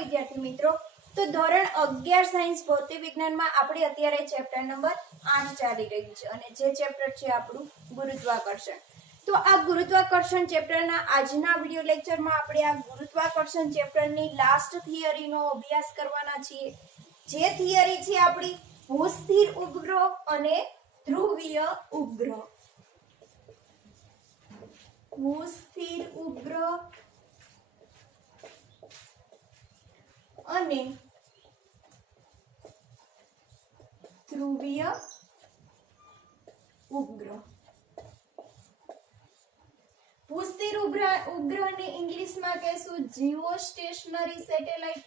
વિદ્યાર્થી મિત્રો, તો ધોરણ 11 સાયન્સ ભૌતિક વિજ્ઞાનમાં આપણે અત્યારે ચેપ્ટર નંબર 8 ચાલી રહ્યું છે અને જે ચેપ્ટર છે આપણું ગુરુત્વાકર્ષણ. તો આ ગુરુત્વાકર્ષણ ચેપ્ટરના આજના વિડિયો લેક્ચરમાં આપણે આ ગુરુત્વાકર્ષણ ચેપ્ટરની લાસ્ટ થિયરીનો અભ્યાસ કરવાના છીએ. જે થિયરી છે આપણી ભૂસ્થિર ઉપગ્રહ અને ધ્રુવીય ઉપગ્રહ. ભૂસ્થિર ઉપગ્રહ અને ધ્રુવીય ઉપગ્રહ. ભૂસ્થિર ઉપગ્રહને ઇંગ્લિશમાં કહેશું જીઓસ્ટેશનરી સેટેલાઇટ.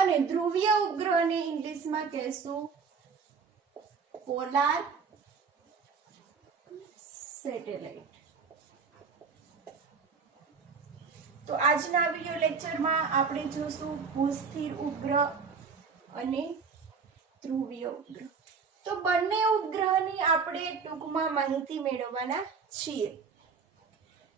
અને ધ્રુવીય ઉપગ્રહને ઇંગ્લિશમાં કહેશું પોલાર સેટેલાઇટ. તો આજના વિડિયો લેક્ચરમાં આપણે જોશું ભૂસ્થિર ઉપગ્રહ અને ધ્રુવીય ઉપગ્રહ. તો બંને ઉપગ્રહની આપણે ટૂંકમાં માહિતી મેળવવાના છીએ.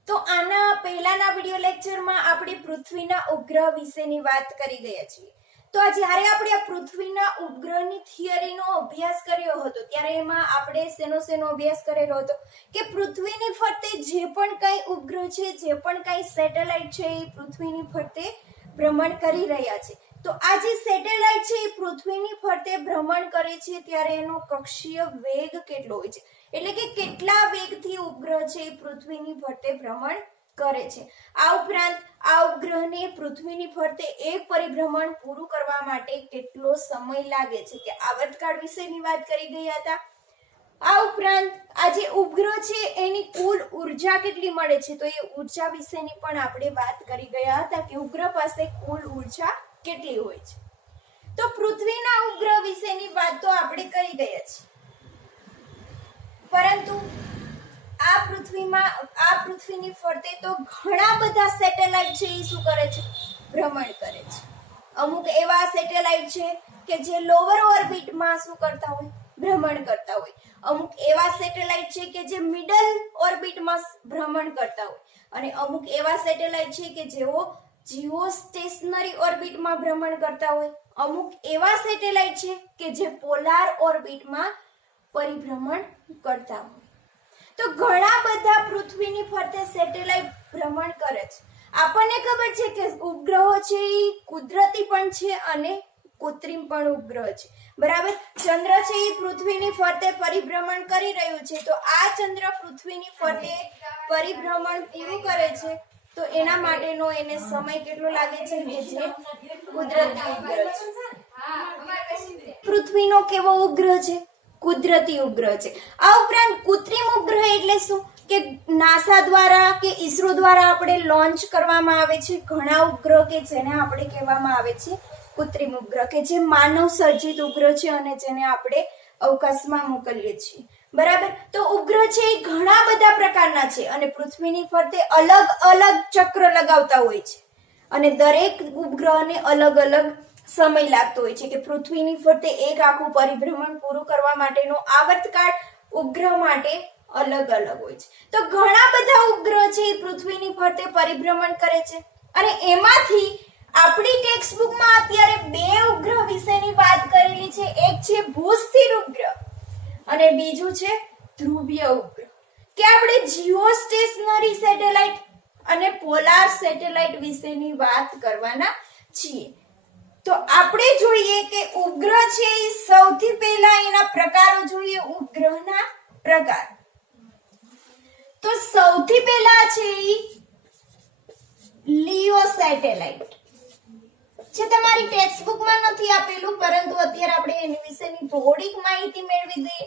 તો આના પહેલાના વિડિયો લેક્ચરમાં આપણે પૃથ્વીના ઉપગ્રહ વિશેની વાત કરી ગયા છીએ. તો જ્યારે આપણે આ પૃથ્વીના ઉપગ્રહની થિયરીનો અભ્યાસ કર્યો હતો ત્યારે એમાં આપણે શેનો અભ્યાસ કરેલો હતો કે પૃથ્વીની ફરતે જે પણ કઈ ઉપગ્રહ છે, જે પણ કઈ સેટેલાઇટ છે એ પૃથ્વીની ફરતે ભ્રમણ કરી રહ્યા છે. તો આ જે સેટેલાઇટ છે એ પૃથ્વીની ફરતે ભ્રમણ કરે છે ત્યારે એનો કક્ષીય વેગ કેટલો હોય છે, એટલે કે કેટલા વેગથી ઉપગ્રહ છે એ પૃથ્વીની ફરતે ભ્રમણ કરે છે. આ ઉપરાંત આ ઉપગ્રહને પૃથ્વીની ફરતે એક પરિભ્રમણ પૂરું કરવા માટે કેટલો સમય લાગે છે કે આવર્તકાળ વિશેની વાત કરી ગયા હતા. આ ઉપરાંત આ જે ઉપગ્રહ છે એની કુલ ઉર્જા કેટલી મળે છે તો એ ઉર્જા વિશેની પણ આપણે વાત કરી ગયા હતા કે ઉપગ્રહ પાસે કુલ ઉર્જા કેટલી હોય છે. તો પૃથ્વીના ઉપગ્રહ વિશેની વાત તો આપણે કરી ગયા છીએ, પરંતુ આ પૃથ્વીની ફરતે તો ઘણા બધા સેટેલાઇટ છે એ શું કરે છે, ભ્રમણ કરે છે. અમુક એવા સેટેલાઇટ છે કે જે લોઅર ઓર્બિટમાં શું કરતા હોય, ભ્રમણ કરતા હોય. અમુક એવા સેટેલાઇટ છે કે જે મિડલ ઓર્બિટમાં ભ્રમણ કરતા હોય અને અમુક એવા સેટેલાઇટ છે કે જેઓ જીઓસ્ટેશનરી ઓર્બિટમાં ભ્રમણ કરતા હોય. અમુક એવા સેટેલાઇટ છે કે જે પોલાર ઓર્બિટમાં પરિભ્રમણ કરતા હોય. તો ઘણા બધા પૃથ્વીની ફરતે સેટેલાઇટ ભ્રમણ કરે છે. આપણને ખબર છે કે ઉપગ્રહો છે એ કુદરતી પણ છે અને કૃત્રિમ પણ ઉપગ્રહ છે, બરાબર. ચંદ્ર છે એ પૃથ્વીની ફરતે પરિભ્રમણ કરી રહ્યું છે, તો આ ચંદ્ર પૃથ્વીની ફરતે પરિભ્રમણ પૂરું કરે છે તો એના માટેનો એને સમય કેટલો લાગે છે કે જે કુદરતી ઉપગ્રહ છે. પૃથ્વીનો કેવો ઉપગ્રહ છે, કુદરતી ઉપગ્રહ છે. આ ઉપરાંત કૃત્રિમ ઉપગ્રહ એટલે શું કે નાસા દ્વારા કે ઈસરો દ્વારા આપણે લોન્ચ કરવામાં આવે છે ઘણા ઉપગ્રહ કે જેને આપણે કહેવામાં આવે છે કૃત્રિમ ઉપગ્રહ, કે જે માનવ સર્જિત ઉપગ્રહ છે અને જેને આપણે અવકાશમાં મોકલીએ છીએ, બરાબર. તો ઉપગ્રહ છે એ ઘણા બધા પ્રકારના છે અને પૃથ્વીની ફરતે અલગ અલગ ચક્ર લગાવતા હોય છે અને દરેક ઉપગ્રહને અલગ અલગ સમય લાગતો હોય છે કે પૃથ્વીની ફરતે એક આખું પરિભ્રમણ પૂરું કરવા માટેનો આવર્તકાળ ઉપગ્રહ માટે અલગ અલગ હોય છે. તો ઘણા બધા ઉપગ્રહ છે એ પૃથ્વીની ફરતે પરિભ્રમણ કરે છે અને એમાંથી આપણી ટેક્સ્ટ બુકમાં અત્યારે બે ઉપગ્રહ વિશેની વાત કરેલી છે. એક છે ભૂસ્થિર ઉપગ્રહ અને બીજું છે ધ્રુવીય ઉપગ્રહ, કે આપણે જીઓસ્ટેશનરી સેટેલાઇટ અને પોલાર સેટેલાઇટ વિશેની વાત કરવાના છીએ. તો આપણે જોઈએ કે ઉપગ્રહ છે એ સૌથી પહેલા એના પ્રકારો જોઈએ, ઉપગ્રહના પ્રકાર. તો સૌથી પહેલા છે લિયો સેટેલાઇટ, જે તમારી ટેક્સ્ટ બુકમાં નથી આપેલું પરંતુ અત્યારે આપણે એની વિશેની થોડીક માહિતી મેળવી દઈએ.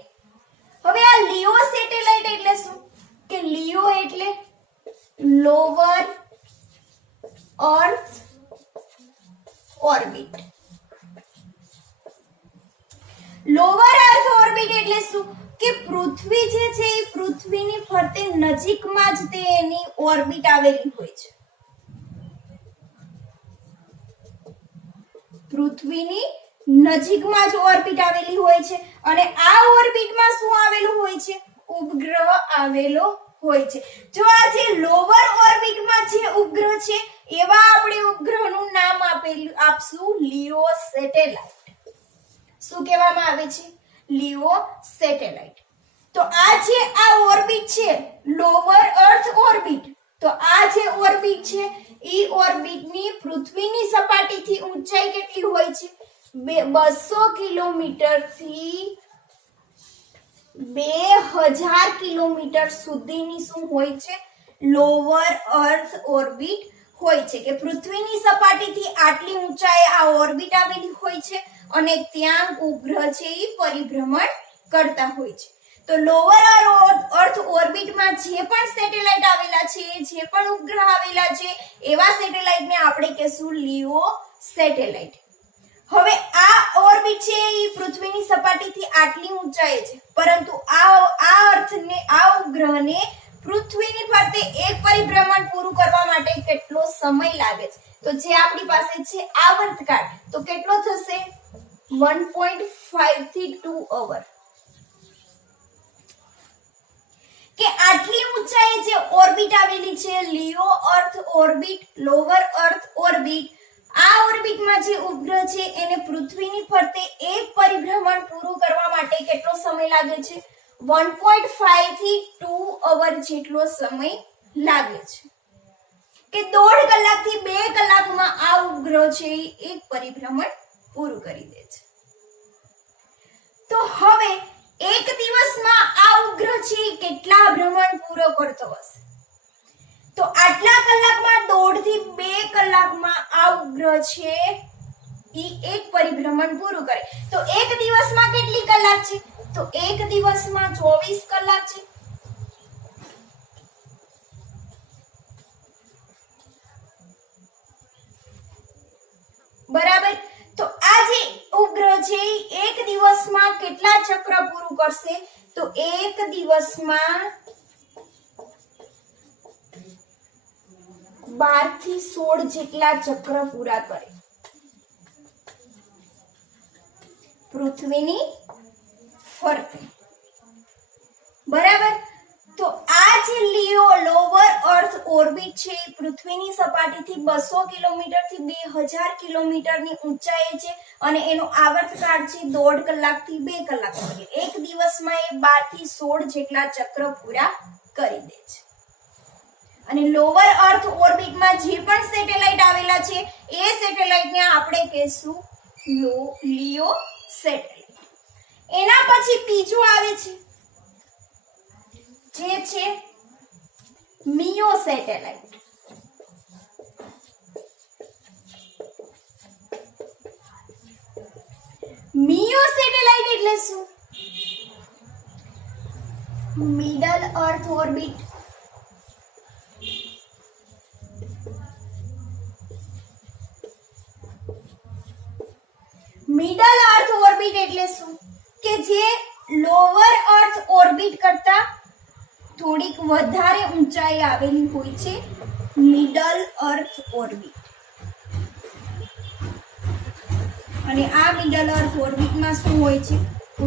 હવે આ લિયો સેટેલાઇટ એટલે શું કે લિયો એટલે લોઅર અર્થ ઓર્બિટ. લોઅર અર્થ ઓર્બિટ એટલે શું કે પૃથ્વી જે છે એ પૃથ્વીની ફરતે નજીકમાં જ તે એની ઓર્બિટ આવેલી હોય છે. પૃથ્વીની નજીકમાં જ ઓર્બિટ આવેલી હોય છે અને આ ઓર્બિટમાં શું આવેલું હોય છે? ઉપગ્રહ આવેલો હોય છે. જો આ જે લોઅર ઓર્બિટમાં જે ઉપગ્રહ છે એવા આપણે ઉપગ્રહનું નામ આપશું લિયો સેટેલાઇટ. શું કહેવામાં આવે છે? લિયો સેટેલાઇટ. તો આ જે આ ઓર્બિટ છે લોઅર અર્થ ઓર્બિટ, તો આ જે ઓર્બિટ છે ઈ ઓર્બિટની પૃથ્વીની સપાટીથી ઊંચાઈ કેટલી હોય છે? 200 કિલોમીટર થી 2000 કિલોમીટર સુધીની શું હોય છે? લોઅર અર્થ ઓર્બિટ હોય છે કે પૃથ્વીની સપાટીથી આટલી ઊંચાઈએ આ ઓર્બિટ આવેલી હોય છે અને ત્યાં ઉપગ્રહ છે એ પરિભ્રમણ કરતા હોય છે. તો લોઅર અર્થ ઓર્બિટમાં જે પણ સેટેલાઇટ આવેલા છે, જે પણ ઉપગ્રહ આવેલા છે એવા સેટેલાઇટને આપણે કહેશું લિયો સેટેલાઇટ. હવે આ ઓર્બિટ છે એ પૃથ્વીની સપાટીથી આટલી ઊંચાઈએ છે, પરંતુ આ ઉપગ્રહને પૃથ્વીની ફરતે એક પરિભ્રમણ પૂરું કરવા માટે કેટલો સમય લાગે છે? તો જે આપણી પાસે છે આવર્તકાળ, તો કેટલો થશે? 1.5 થી 2 અવર. કે આટલી ઊંચાઈએ જે ઓર્બિટ આવેલી છે લિયો અર્થ ઓર્બિટ, લોઅર અર્થ ઓર્બિટ, આ ઓર્બિટમાં જે ઉપગ્રહ છે એને પૃથ્વીની ફરતે એક પરિભ્રમણ પૂરું કરવા માટે કેટલો સમય લાગે છે? 1.5 થી 2 અવર જેટલો સમય લાગે છે. કે 1.5 કલાકથી 2 કલાકમાં આ ઉપગ્રહ છે એક પરિભ્રમણ પૂરું કરી દે છે. તો હવે એક દિવસમાં આ ઉપગ્રહ છે કેટલા ભ્રમણ પૂરો કરતો હશે? તો આટલા કલાકમાં 1.5 થી 2 કલાકમાં આ ઉપગ્રહ છે ઈ એક પરિભ્રમણ પૂરું કરે. તો એક દિવસમાં કેટલી કલાક છે? તો એક દિવસમાં 24 કલાક છે. બરાબર. તો આ જે ઉપગ્રહ છે એક દિવસમાં કેટલા ચક્ર પૂરું કરશે? તો એક દિવસમાં 12 થી 16 જેટલા ચક્ર પૂરા કરે પૃથ્વીની ફરતે. બરાબર. તો આ જે લિયો લોઅર અર્થ ઓર્બિટ છે પૃથ્વીની સપાટીથી 200 કિલોમીટર થી 2000 કિલોમીટરની ઊંચાઈએ છે અને એનો આવર્તકાળ છે 1.5 કલાકથી 2 કલાક સુધી. એક દિવસમાં એ 12 થી 16 જેટલા ચક્ર પૂરા કરી દે છે. અને લોઅર અર્થ ઓર્બિટમાં જે પણ સેટેલાઇટ આવેલા છે એ સેટેલાઇટને આપણે કહેશું લિયો સેટેલાઇટ. એના પછી બીજું આવે છે જે છે મિયો સેટેલાઇટ. મિયો સેટેલાઇટ એટલે શું? મિડલ અર્થ ઓર્બિટ. મિડલ અર્થ ઓર્બિટ એટલે શું? કે જે લોઅર અર્થ ઓર્બિટ કરતા થોડીક વધારે ઊંચાઈ આવેલી હોય છે મિડલ અર્થ ઓર્બિટ. અને આ મિડલ અર્થ ઓર્બિટમાં શું હોય છે?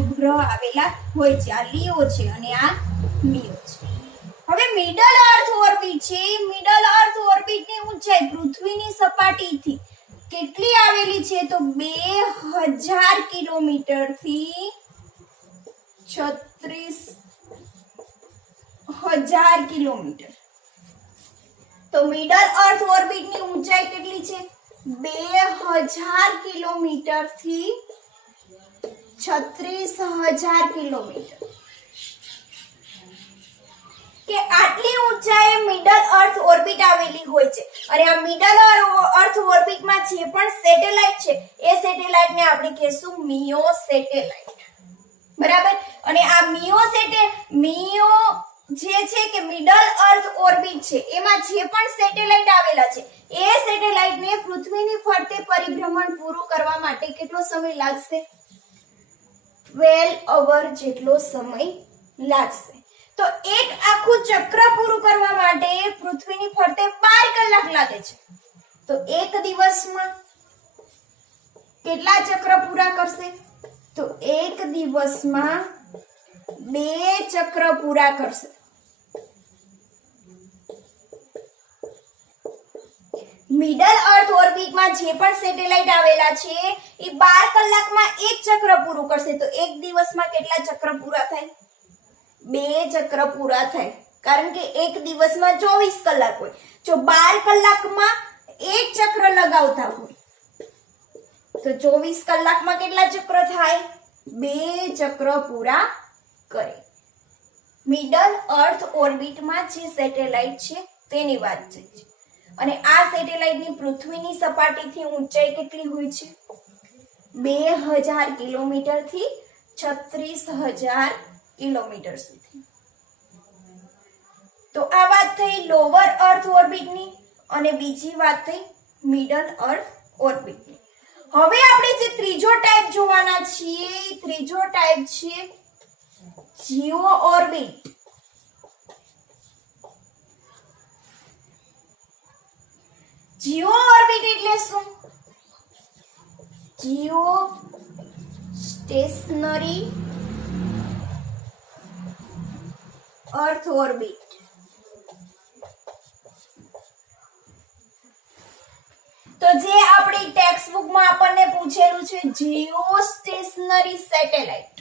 ઉપગ્રહ આવેલા હોય છે. આ લિયો છે અને આ મિયો છે. હવે મિડલ અર્થ ઓર્બિટ છે, મિડલ અર્થ ઓર્બિટની ઊંચાઈ પૃથ્વીની સપાટીથી કેટલી આવેલી છે? તો 2000 કિલોમીટર થી 36,000 કિલોમીટર. તો મિડલ અર્થ ઓર્બિટની ઊંચાઈ કેટલી છે? 2000 કિલોમીટર થી 36,000 કિલોમીટર. કે આટલી ઊંચાઈએ મિડલ અર્થ ઓર્બિટ આવેલી હોય છે અને આ મિડલ અર્થ ઓર્બિટમાં જે પણ સેટેલાઇટ છે એ સેટેલાઇટને આપણે કહેશું મિયો સેટેલાઇટ. બરાબર. અને આ મિયો જે છે કે મિડલ અર્થ ઓર્બિટ છે એમાં જે પણ સેટેલાઇટ આવેલા છે એ સેટેલાઇટને પૃથ્વીની ફરતે પરિભ્રમણ પૂરું કરવા માટે કેટલો સમય લાગશે? 12 અવર જેટલો સમય લાગશે. તો એક આખું ચક્ર પૂરું કરવા માટે પૃથ્વીની ફરતે 12 કલાક લાગે છે. તો એક દિવસમાં કેટલા ચક્ર પૂરા કરશે? તો એક દિવસમાં 2 ચક્ર પૂરા કરશે. મિડલ અર્થ ઓર્બિટમાં જે પણ સેટેલાઇટ આવેલા છે એ 12 કલાકમાં 1 ચક્ર પૂરું કરશે. તો એક દિવસમાં કેટલા ચક્ર પૂરા થાય? 2 ચક્ર પૂરા થાય, કારણ કે એક દિવસમાં 24 કલાક હોય. જો 12 કલાકમાં 1 ચક્ર લગાવતા હોય તો 24 કલાકમાં કેટલા ચક્ર થાય? 2 ચક્ર પૂરા કરે. મિડલ અર્થ ઓર્બિટમાં જે સેટેલાઇટ છે તેની વાત છે. અને આ સેટેલાઇટની પૃથ્વીની સપાટીથી ઊંચાઈ કેટલી હોય છે? 2000 કિલોમીટર થી 36000 કિલોમીટર સુધી. તો આ વાત થઈ લોઅર અર્થ ઓર્બિટની અને બીજી વાત થઈ મિડલ અર્થ ઓર્બિટની. હવે આપણે જે ત્રીજો ટાઈપ જોવાના છીએ, ત્રીજો ટાઈપ છે જીઓ ઓર્બિટ. જીઓ ઓર્બિટ એટલે શું? જીઓ સ્ટેશનરી અર્થ ઓર્બિટ. તો જે આપણી ટેક્સ્ટ બુકમાં આપણને પૂછેલું છે જીઓ સ્ટેશનરી સેટેલાઇટ.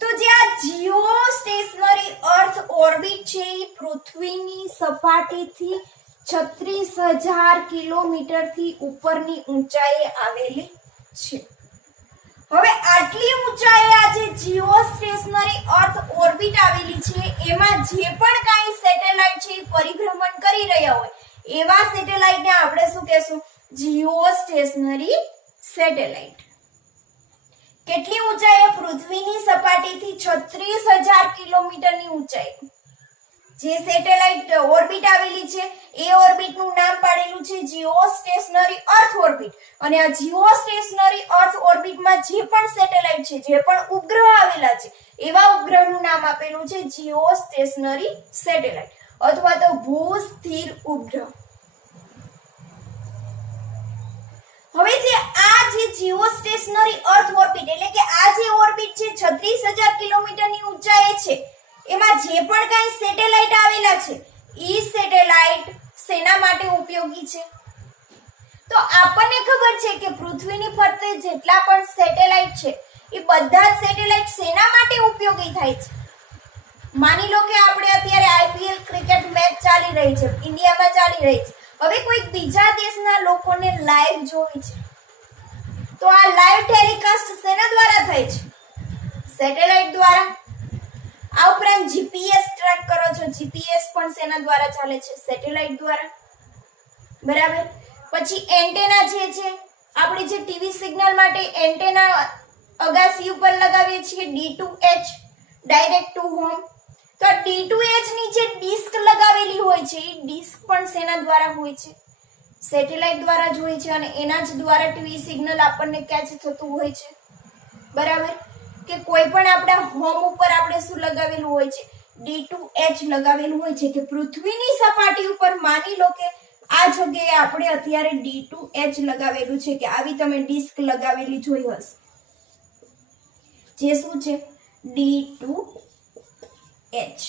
તો જે આ જીઓ સ્ટેશનરી અર્થ ઓર્બિટ છે એ પૃથ્વીની સપાટીથી 36000 કિલોમીટર થી ઉપરની ઊંચાઈએ આવેલી છે. હવે આટલી ઊંચાઈએ આ જે જીઓ સ્ટેશનરી અર્થ ઓર્બિટ આવેલી છે એમાં જે પણ કાંઈ સેટેલાઇટ છે એ પરિભ્રમણ કરી રહ્યા હોય એવા સેટેલાઇટને આપણે શું કહેશું? Geo stationary satellite. કેટલી ઊંચાઈએ? પૃથ્વીની સપાટીથી 36000 કિલોમીટરની ઊંચાઈ જે સેટેલાઇટ ઓર્બિટ આવેલી છે એ ઓર્બિટનું નામ પાડેલું છે જીઓ સ્ટેશનરી અર્થ ઓર્બિટ. અને આ જીઓ સ્ટેશનરી અર્થ ઓર્બિટમાં જે પણ સેટેલાઇટ છે, જે પણ ઉપગ્રહ આવેલા છે એવા ઉપગ્રહનું નામ આપેલું છે જીઓ સ્ટેશનરી સેટેલાઇટ અથવા તો ભૂસ્થિર ઉપગ્રહ. હવે જે આ જે જીઓ સ્ટેશનરી અર્થ ઓર્બિટ એટલે કે આ જે ઓર્બિટ છે 36000 કિલોમીટરની ઊંચાઈએ છે એમાં જે પણ કાંઈ સેટેલાઇટ આવેલા છે ઈ સેટેલાઇટ શેના માટે ઉપયોગી છે? તો આપણને ખબર છે કે પૃથ્વીની ફરતે જેટલા પણ સેટેલાઇટ છે એ બધા જ સેટેલાઇટ શેના માટે ઉપયોગી થાય છે? માની લો કે આપણે અત્યારે આઈપીએલ ક્રિકેટ મેચ ચાલી રહી છે, ઇન્ડિયામાં ચાલી રહી છે. હવે કોઈક બીજા દેશના લોકોને લાઈવ જોવી છે તો આ લાઈવ ટેલિકાસ્ટ શેના દ્વારા થાય છે? સેટેલાઇટ દ્વારા. આ ઉપરાંત જીપીએસ ટ્રેક કરો છો, જીપીએસ પણ શેના દ્વારા ચાલે છે? સેટેલાઇટ દ્વારા. બરાબર. પછી એન્ટેના જે છે આપણે જે ટીવી સિગ્નલ માટે એન્ટેના અગાસી ઉપર લગાવીએ છીએ D2H ડાયરેક્ટ ટુ હોમ. તો D2H ની જે ડિસ્ક લગાવેલી હોય છે એ ડિસ્ક પણ શેના દ્વારા હોય છે? સેટેલાઇટ દ્વારા જ હોય છે અને એના જ દ્વારા ટીવી સિગ્નલ આપણને કેચ થતું હોય છે. બરાબર. કે કોઈ પણ આપણા હોમ ઉપર આપણે શું લગાવેલું હોય છે? D2H લગાવેલું હોય છે. કે પૃથ્વીની સપાટી ઉપર માની લો કે આ જગ્યાએ આપણે અત્યારે D2H લગાવેલું છે કે આવી તમે ડિસ્ક લગાવેલી જોઈ હશે જે શું છે? D2H.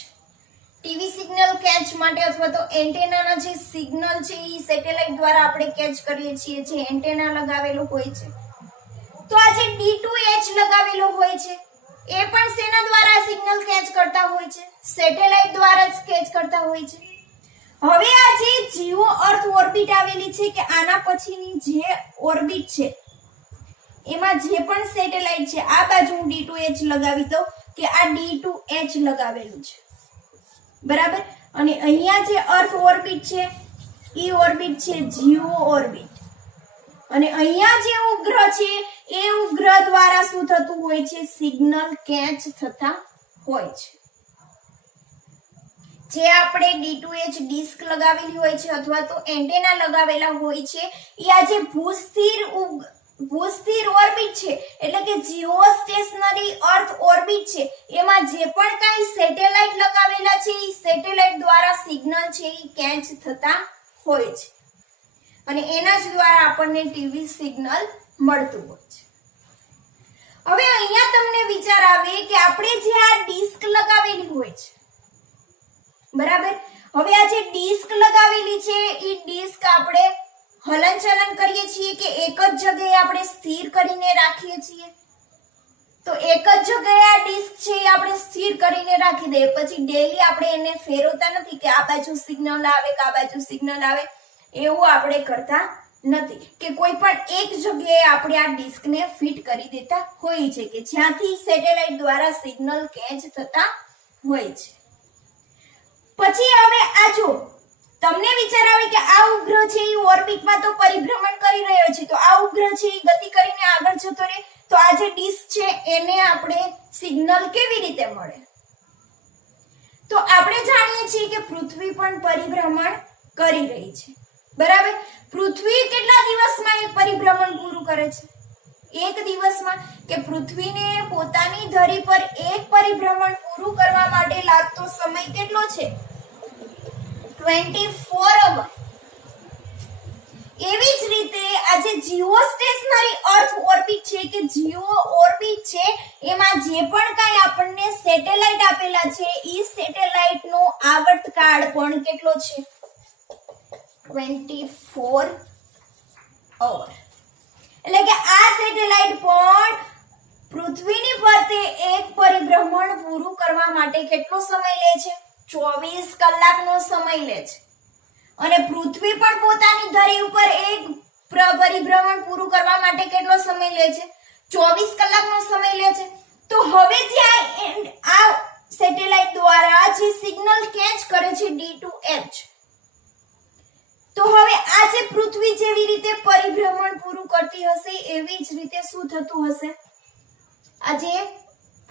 ટીવી સિગ્નલ કેચ માટે અથવા તો એન્ટેનાના જે સિગ્નલ છે એ સેટેલાઇટ દ્વારા આપણે કેચ કરીએ છીએ, જે એન્ટેના લગાવેલો હોય છે. તો આ જે D2H લગાવેલો હોય છે એ પણ શેના દ્વારા સિગ્નલ કેચ કરતા હોય છે? સેટેલાઇટ દ્વારા જ કેચ કરતા હોય છે. હવે આ જે જીઓ અર્થ ઓર્બિટ આવેલી છે કે આના પછીની જે ઓર્બિટ છે એમાં જે પણ સેટેલાઇટ છે આ બાજુ હું D2H લગાવી દઉં કે આ D2H લગાવેલું છે. બરાબર. અને અહીંયા જે અર્થ ઓર્બિટ છે એ ઓર્બિટ છે જીઓ ઓર્બિટ. અને અહીંયા જે ઉપગ્રહ છે એ ઉપગ્રહ દ્વારા શું થતું હોય છે? સિગ્નલ કેચ થતા હોય છે. જે આપણે D2H ડિસ્ક લગાવેલી હોય છે અથવા તો એન્ટેના લગાવેલા હોય છે એ આ જે ભૂસ્થિર ઓર્બિટ છે એટલે કે જીઓ સ્ટેશનરી અર્થ ઓર્બિટ છે એમાં જે પણ કાંઈ સેટેલાઇટ લગાવેલા છે એ સેટેલાઇટ દ્વારા સિગ્નલ છે એ કેચ થતા હોય છે. અને એના જ જ દ્વારા આપણને ટીવી સિગ્નલ મળતું હોય છે. હવે અહીંયા તમને વિચાર આવે કે આપણે જે આ ડિસ્ક લગાવેલી હોય છે, બરાબર, હવે આ જે ડિસ્ક લગાવેલી છે એ ડિસ્ક આપણે હલનચલન કરીએ છીએ કે એક જ જગ્યાએ આપણે સ્થિર કરીને રાખીએ છીએ? તો એક જ જગ્યાએ આ ડિસ્ક છે એ આપણે સ્થિર કરીને રાખી દઈએ, પછી ડેલી આપણે એને ફેરવતા નથી કે આ બાજુ સિગ્નલ આવે કે આ બાજુ સિગ્નલ આવે, એવું આપણે કરતા નથી કે કોઈ પણ એક જગ્યાએ આપણે આ ડિસ્કને ફિટ કરી દેતા હોય છે કે જ્યાંથી સેટેલાઇટ દ્વારા સિગ્નલ કેચ થતા હોય છે. પછી હવે આ જો તમને વિચાર આવે કે આ ઉપગ્રહ છે એ ઓર્બિટમાં તો પરિભ્રમણ કરી રહ્યો છે, તો આ ઉપગ્રહ છે એ ગતિ કરીને આગળ જતો રહે, તો આ જે ડિસ્ક છે એને આપણે સિગ્નલ કેવી રીતે મળે? તો આપણે જાણીએ છીએ કે પૃથ્વી પણ પરિભ્રમણ કરી રહી છે, બરાબર. પૃથ્વી કેટલા દિવસમાં એક પરિભ્રમણ પૂરું કરે છે? એક દિવસમાં. કે પૃથ્વીને પોતાની ધરી પર એક પરિભ્રમણ પૂરું કરવા માટે લાગતો સમય કેટલો છે? 24 અવર. એવી જ રીતે આ જે જીઓસ્ટેશનરી અર્થ ઓર્બિટ છે કે જીઓ ઓર્બિટ છે, એમાં જે પણ કાંઈ આપણને સેટેલાઇટ આપેલા છે એ સેટેલાઇટનો આવર્તકાળ પણ કેટલો છે? 24 અવર. એટલે કે આ સેટેલાઇટ પણ પૃથ્વીની ફરતે એક પરિભ્રમણ પૂરું કરવા માટે કેટલો સમય લે છે? 24 કલાકનો સમય લે છે. અને પૃથ્વી પણ પોતાની ધરી ઉપર એક પરિભ્રમણ પૂરું કરવા માટે કેટલો સમય લે છે? 24 કલાકનો સમય લે છે. તો હવે જે આ સેટેલાઇટ દ્વારા જે સિગ્નલ કેચ કરે છે D2H, તો હવે આ જે પૃથ્વી જેવી રીતે પરિભ્રમણ પૂરું કરતી હશે એવી જ રીતે શું થતું હશે? આ જે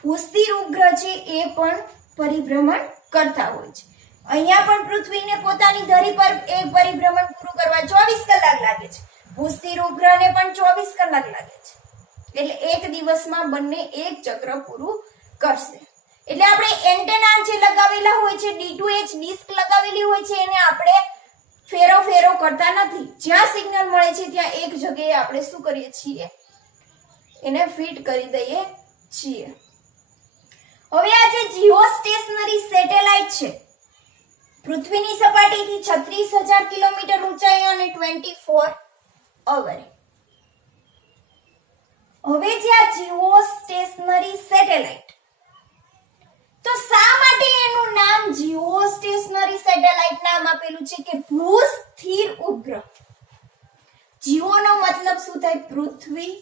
ભૂસ્થિર ઉપગ્રહ છે એ પણ પરિભ્રમણ કરતા હોય છે. અહીંયા પણ પૃથ્વીને પોતાની ધરી પર એક પરિભ્રમણ પૂરું કરવા 24 કલાક લાગે છે, ભૂસ્થિર ઉપગ્રહને પણ 24 કલાક લાગે છે. એટલે એક દિવસમાં બંને એક ચક્ર પૂરું કરશે. એટલે આપણે એન્ટેના જે લગાવેલા હોય છે, D2H ડિસ્ક લગાવેલી હોય છે, એને આપણે ફેરો કરતા નથી. જ્યાં સિગ્નલ મળે છે ત્યાં એક જગ્યાએ આપણે શું કરીએ છીએ? એને ફિટ કરી દઈએ છીએ. હવે આ જે જીઓસ્ટેશનરી સેટેલાઇટ છે, પૃથ્વીની સપાટીથી 36,000 કિલોમીટર ઊંચાઈ અને 24 અવર. હવે જે આ જીઓસ્ટેશનરી સેટેલાઇટ, તો શા માટે એનું નામ જીઓસ્ટેશનરી સેટેલાઇટ નામ આપેલું છે કે ભૂસ્થિર ઉપગ્રહ? જીઓનો મતલબ શું થાય? પૃથ્વી.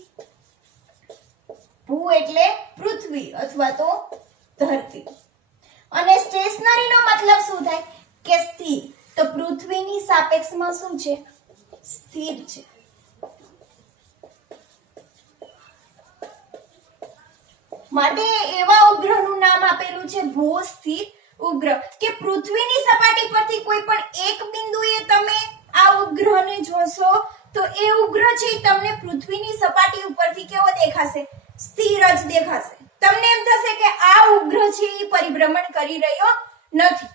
ભૂ એટલે પૃથ્વી અથવા તો ધરતી, અને સ્ટેશનરી નો મતલબ શું થાય? કે સ્થિર. તો પૃથ્વીની સાપેક્ષમાં શું છે? સ્થિર છે. માટે એવા ઉપગ્રહનું નામ આપેલું છે ભૂસ્થિર ઉપગ્રહ. કે પૃથ્વીની સપાટી પરથી કોઈ પણ એક બિંદુએ તમે આ ઉપગ્રહને જોશો તો એ ઉપગ્રહ છે તમને પૃથ્વીની સપાટી ઉપરથી કેવો દેખાશે? સ્થિર જ દેખાશે. તમને એમ થશે કે આ ઉપગ્રહ છે એ પરિભ્રમણ કરી રહ્યો નથી,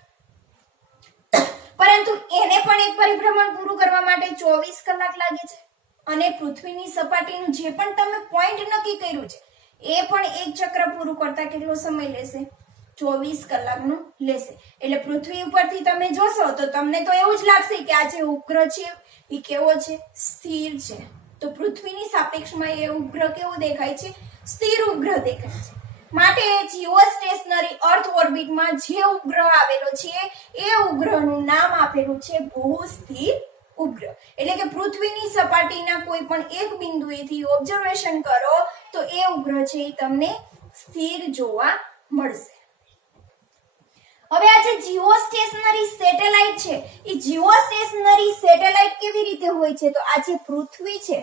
પરંતુ એને પણ એક પરિભ્રમણ પૂરું કરવા માટે 24 કલાક લાગે છે. અને પૃથ્વીની સપાટીનું જે પણ તમે પોઈન્ટ નક્કી કર્યું છે એ પણ એક ચક્ર પૂરું કરતા કેટલો સમય લેશે? 24 કલાકનો લેશે. એટલે પૃથ્વી ઉપરથી તમે જોશો તો તમને તો એવું જ લાગશે કે આ જે ઉપગ્રહ છે એ કેવો છે? સ્થિર છે. તો પૃથ્વીની સાપેક્ષમાં એ ઉપગ્રહ કેવો દેખાય છે? સ્થિર ઉપગ્રહ દેખાય છે. માટે જીઓસ્ટેશનરી અર્થ ઓર્બિટમાં જે ઉપગ્રહ આવેલો છે એ ઉપગ્રહનું નામ આપેલું છે ભૂસ્થિર ઉપગ્રહ. એટલે કે પૃથ્વીની સપાટીના કોઈ પણ એક બિંદુએથી ઓબ્ઝર્વેશન કરો તો એ ઉપગ્રહ છે એ તમને સ્થિર જોવા મળશે. હવે આ જે જીઓસ્ટેશનરી સેટેલાઇટ છે એ જીઓસ્ટેશનરી સેટેલાઇટ કેવી રીતે હોય છે? તો આ જે પૃથ્વી છે,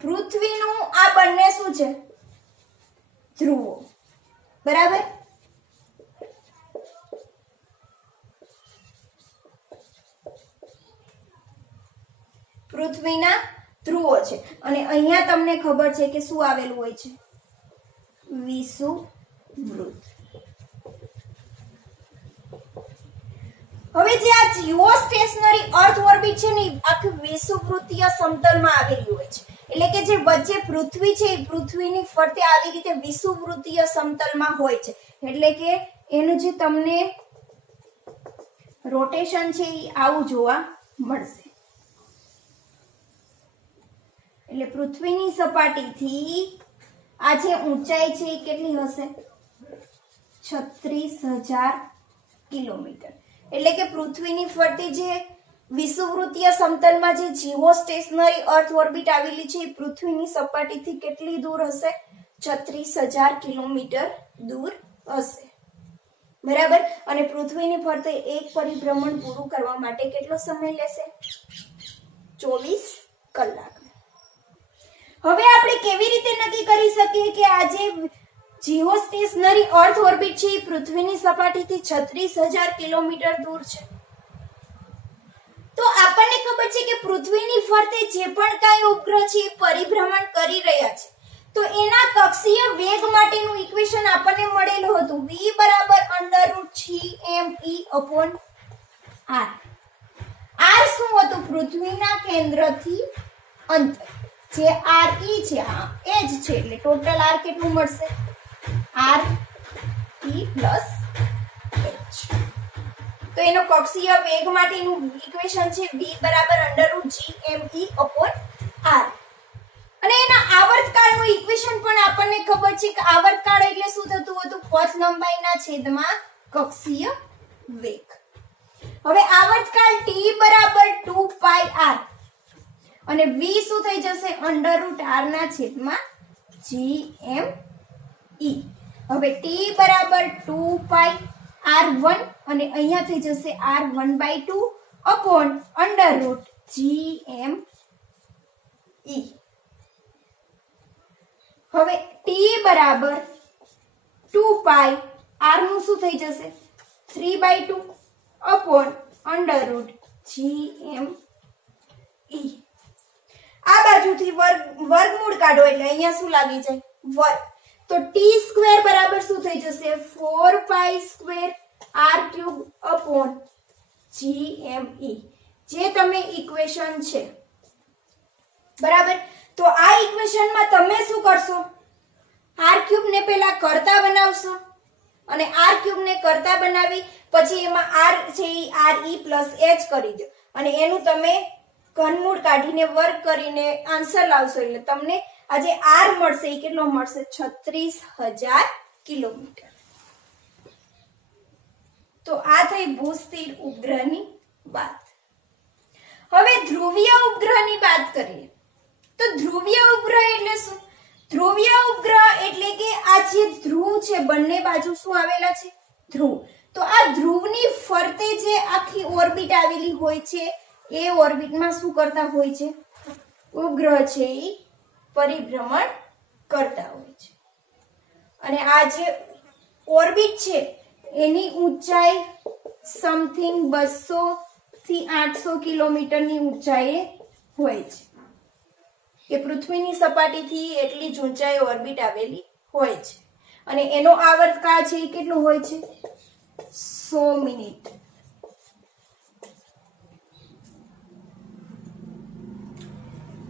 પૃથ્વીનું આ બંને શું છે? ધ્રુવો. બરાબર. પૃથ્વીના ધ્રુવો છે અને અહીંયા તમને ખબર છે કે શું આવેલું હોય છે? વિષુવવૃત્ત. હવે જે આ જીઓ સ્ટેશનરી અર્થ ઓર્બિટ છે ને આખી વિષુવવૃત્તીય સમતલમાં આવેલી હોય છે, એટલે કે જે વચ્ચે પૃથ્વી છે એ પૃથ્વીની ફરતે આવી રીતે વિષુવવૃત્તીય સમતલમાં હોય છે, એટલે કે એનું જે તમને રોટેશન છે એ આવું જોવા મળશે. એટલે પૃથ્વીની સપાટીથી આ જે ઊંચાઈ છે એ કેટલી હશે? 36,000 કિલોમીટર. એટલે કે પૃથ્વીની ફરતે જે વિષુવવૃત્તીય સમતલમાં જે જીઓ સ્ટેશનરી અર્થ ઓર્બિટ આવેલી છે એ પૃથ્વીની સપાટીથી કેટલી દૂર હશે? 36,000 કિલોમીટર દૂર હશે. બરાબર. અને પૃથ્વીની ફરતે એક પરિભ્રમણ પૂરું કરવા માટે કેટલો સમય લેશે? 24 કલાક. હવે આપણે કેવી રીતે નક્કી કરી શકીએ કે આ જે જીઓ સ્ટેશનરી અર્થ ઓર્બિટ છે એ પૃથ્વીની સપાટીથી 36,000 કિલોમીટર દૂર છે? તો આપણને ખબર છે કે પૃથ્વીની ફરતે જે પણ કાંઈ ઉપગ્રહ છે એ પરિભ્રમણ કરી રહ્યા છે, તો એના કક્ષીય વેગ માટેનું ઇક્વેશન આપણને મળેલું હતું v √gme/r. r શું હતું? પૃથ્વીના કેન્દ્રથી અંતર, જે re છે આ એ જ છે, એટલે ટોટલ r કેટલું મળશે? r e plus h. તો એનો કક્ષીય વેગ માટેનું ઇક્વેશન છે v √gme/r. અને એના આવર્તકાળનું ઇક્વેશન પણ આપણને ખબર છે કે આવર્તકાળ એટલે શું થતું હતું? પથ લંબાઈના છેદમાં કક્ષીય વેગ. હવે આવર્તકાળ t = 2πr અને v શું થઈ જશે? √r ના છેદમાં gme. હવે t = 2πr1 અને અહીંયા થઈ જશે r1/2 upon √gme. હવે t બરાબર 2π, r નું શું થઈ જશે? 3/2 upon √gme. આ બાજુથી વર્ગમૂળ કાઢો એટલે અહીંયા શું લાગી જાય? વર્ગ. તો t² બરાબર શું થઈ જશે? 4π² r³ upon gme. જે તમે ઇક્વેશન છે. બરાબર. તો આ ઇક્વેશનમાં તમે શું કરશો? r³ ને પહેલા કરતા બનાવશો અને r³ ને કરતા બનાવી પછી એમાં r છે એ re plus h કરી દો અને એનું તમે ઘનમૂળ કાઢીને વર્ગ કરીને આન્સર લાવશો એટલે તમને આ જે r મળશે એ કેટલો મળશે? 36,000 કિલોમીટર. તો આ થઈ ભૂસ્થિર ઉપગ્રહની વાત. હવે ધ્રુવીય ઉપગ્રહની વાત કરીએ. તો ધ્રુવીય ઉપગ્રહ એટલે શું? ધ્રુવીય ઉપગ્રહ એટલે કે આ જે ધ્રુવ છે બંને બાજુ શું આવેલા છે? ધ્રુવ. તો આ ધ્રુવની ફરતે જે આખી ઓર્બિટ આવેલી હોય છે એ ઓર્બિટમાં શું કરતા હોય છે? ઉપગ્રહ છે એ પરિભ્રમણ કરતા હોય છે. અને આ જે ઓર્બિટ છે એની ઊંચાઈ સમથિંગ 200 થી 800 કિલોમીટરની ઊંચાઈએ હોય છે. કે પૃથ્વીની સપાટીથી એટલી જ ઊંચાઈ ઓર્બિટ આવેલી હોય છે. અને એનો આવર્તકાળ છે એ કેટલો હોય છે? 100 મિનિટ.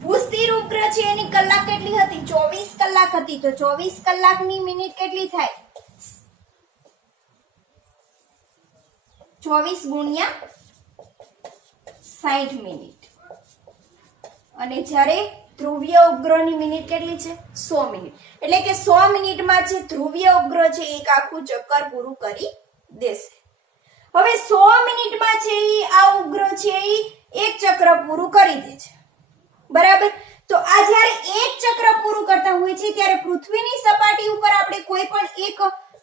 ભૂસ્થિર ઉપગ્રહ છે એની કલાક કેટલી હતી? 24 કલાક હતી. તો 24 કલાકની મિનિટ કેટલી થાય? 24 ગુણ્યા 60 મિનિટ. અને જ્યારે ધ્રુવીય ઉપગ્રહની મિનિટ કેટલી છે? 100 મિનિટ. એટલે કે 100 મિનિટમાં જે ધ્રુવીય ઉપગ્રહ છે એક આખું ચક્કર પૂરું કરી દેશે. હવે 100 મિનિટમાં છે આ ઉપગ્રહ છે એક ચક્ર પૂરું કરી દે છે. બરાબર. તો આ જ્યારે એક ચક્ર પૂરું કરતા હોય છે ત્યારે પૃથ્વીની સપાટી ઉપર આપણે કોઈ પણ એક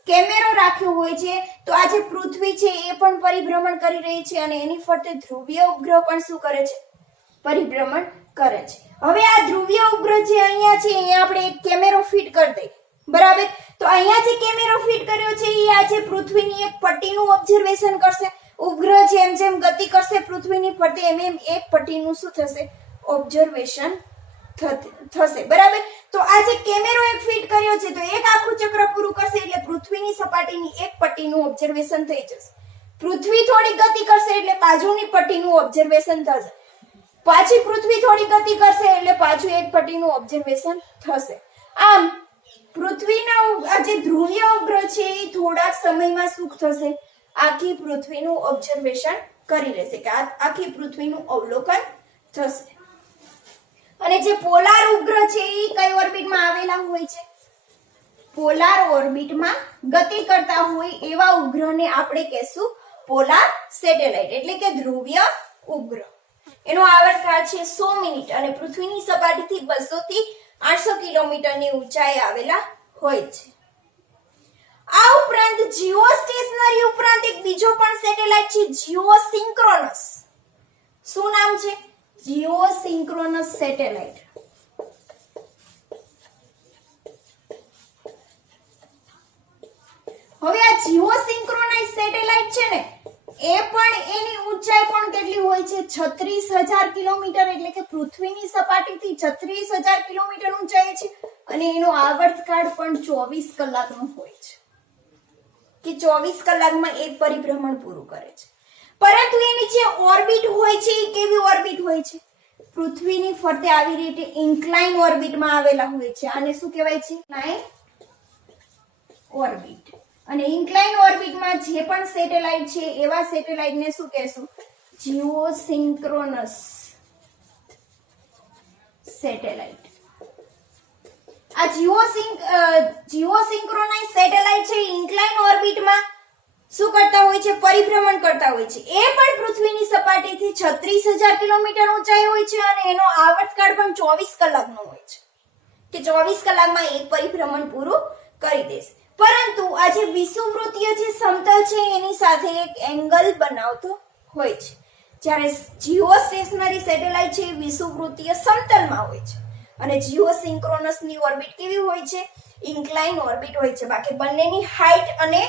કેમેરો રાખ્યો હોય છે. તો આ જે પૃથ્વી છે એ પણ પરિભ્રમણ કરી રહી છે અને એની ફરતે ધ્રુવીય ઉપગ્રહ પણ શું કરે છે? પરિભ્રમણ કરે છે. હવે આ ધ્રુવીય ઉપગ્રહ જે અહીંયા છે અહીંયા આપણે એક કેમેરો ફિટ કરી દઈએ. બરાબર. તો અહીંયા જે કેમેરો ફિટ કર્યો છે એ આ જે પૃથ્વીની એક પટ્ટીનું ઓબ્ઝર્વેશન કરશે. ઉપગ્રહ જેમ જેમ ગતિ કરશે પૃથ્વીની ફરતે એમ એમ એક પટ્ટીનું શું થશે? ઓબ્ઝર્વેશન થશે. બરાબર. તો આ જે કેમેરો એક ફિટ કર્યો છે તો એક આખું ચક્ર પૂરું કરશે એટલે પૃથ્વીની સપાટીની એક પટ્ટીનું ઓબ્ઝર્વેશન થઈ જશે. પૃથ્વી થોડી ગતિ કરશે એટલે બાજુની પટ્ટીનું ઓબ્ઝર્વેશન થશે, પાછી પૃથ્વી થોડી ગતિ કરશે એટલે પાછું એક પટ્ટીનું ઓબ્ઝર્વેશન થશે. આમ પૃથ્વીના આ જે ધ્રુવીય ઉપગ્રહ છે એ થોડાક સમયમાં શું થશે, આખી પૃથ્વીનું ઓબ્ઝર્વેશન કરી લેશે કે આખી પૃથ્વીનું અવલોકન થશે. અને જે પોલાર ઉપગ્રહ છે એ કઈ ઓર્બિટમાં આવેલા હોય છે, પોલાર ઓર્બિટમાં ગતિ કરતા હોય એવા ઉપગ્રહને આપણે કહેશું પોલાર સેટેલાઇટ એટલે કે ધ્રુવીય ઉપગ્રહ. એનો આવર્તકાળ છે 100 મિનિટ અને પૃથ્વીની સપાટીથી 200 થી 800 કિલોમીટરની ઊંચાઈએ આવેલા હોય છે. આ ઉપરાંત જીઓસ્ટેશનરી ઉપરાંત એક બીજો પણ સેટેલાઇટ છે જીઓસિંક્રોનસ. શું નામ છે? જીઓસિંક્રોનસ સેટેલાઇટ. હવે આ જીઓસિંક્રોનાઇઝ સેટેલાઇટ છે ને એ પણ એની ઊંચાઈ પણ કેટલી હોય છે 36000 કિલોમીટર એટલે કે પૃથ્વીની સપાટીથી 36000 કિલોમીટર ઊંચાઈ છે અને એનો આવર્તકાળ પણ 24 કલાકનો હોય છે કે 24 કલાકમાં એક પરિભ્રમણ પૂરું કરે છે. પરંતુ એની જે ઓર્બિટ હોય છે એ કેવી ઓર્બિટ હોય છે, પૃથ્વીની ફરતે આવી રીતે ઇન્ક્લાઇન ઓર્બિટમાં આવેલા હોય છે. આને શું કહેવાય છે? Incline orbit. અને ઇન્ક્લાઇન ઓર્બિટમાં જે પણ સેટેલાઇટ છે એવા સેટેલાઇટને શું કહેશું? જીઓસિંક્રોનસ સેટેલાઇટ. આ જીઓસિંક્રોનાઇઝ સેટેલાઇટ છે ઇન્ક્લાઇન ઓર્બિટમાં શું કરતા હોય છે? પરિભ્રમણ કરતા હોય છે. એ પણ પૃથ્વીની સપાટીથી 36000 કિલોમીટર ઊંચાઈ હોય છે અને એનો આવર્તકાળ પણ 24 કલાકનો હોય છે કે 24 કલાકમાં એક પરિભ્રમણ પૂરું કરી દેશે. પરંતુ આ જે વિષુવવૃત્તીય જે સમતલ છે એની સાથે એક એંગલ બનાવતો હોય છે, જ્યારે જીઓસ્ટેશનરી સેટેલાઇટ છે એ વિષુવવૃત્તીય સમતલમાં હોય છે અને જીઓસિંક્રોનસની ઓર્બિટ કેવી હોય છે? ઇન્ક્લાઇન ઓર્બિટ હોય છે. બાકી બંનેની હાઇટ અને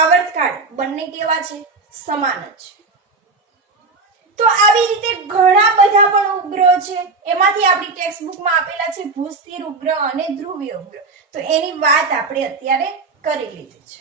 આવર્તકાળ બંને કેવા છે? સમાન જ છે. તો આવી રીતે ઘણા બધા પણ ઉપગ્રહ છે, એમાંથી આપણી ટેક્સ્ટ બુકમાં આપેલા છે ભૂસ્થિર ઉપગ્રહ અને ધ્રુવીય ઉપગ્રહ. તો એની વાત આપણે અત્યારે કરી લીધી છે.